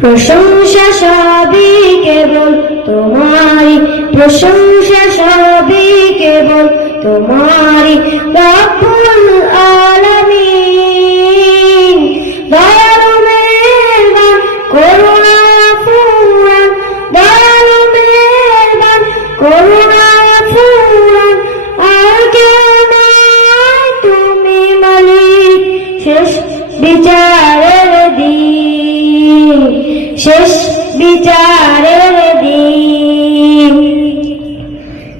প্রশংসা সবই কেবল তোমারি প্রশংসা সবই কেবল তোমারি শেষ বিচারের দিন, শেষ বিচারের দিন।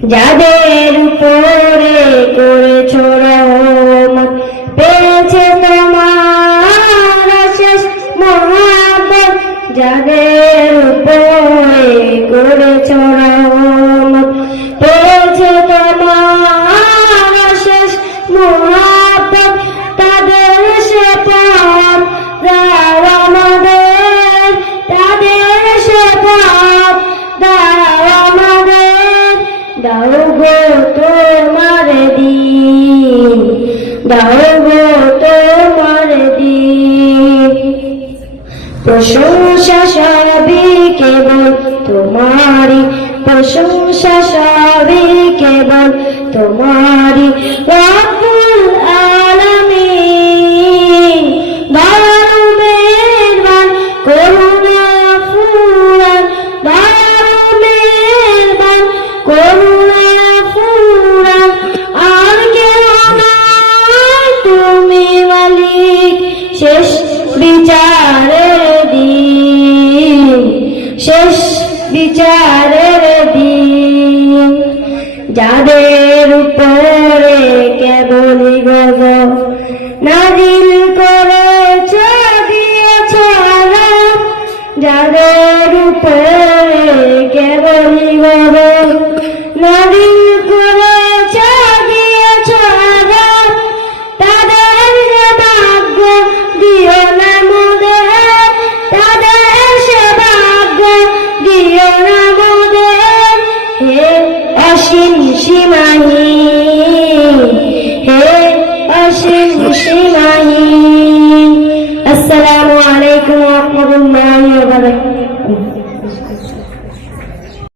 যাদের উপরে করেছ রহমত, পেয়েছে তোমার শেষ মহাবত যাদের উপরে করেছ রহমত দাও গো তোমার দিন, দাও গো তোমার দিন। প্রশংসা সবই কেবল তোমারি প্রশংসা সবই কেবল তোমারি রব্বুল তাদের উপরে কেবল গজব নাজিল করেছ, দিয়েছ আরাম যাদের উপরে কেবল গজব নাজিল করে দিয়েছ আরাম তাদের ভাগ্য দিও না মোদের তাদের সে ভাগ্য দিও না মোদের হে অসীম সীমাহী হে অসীম সীমা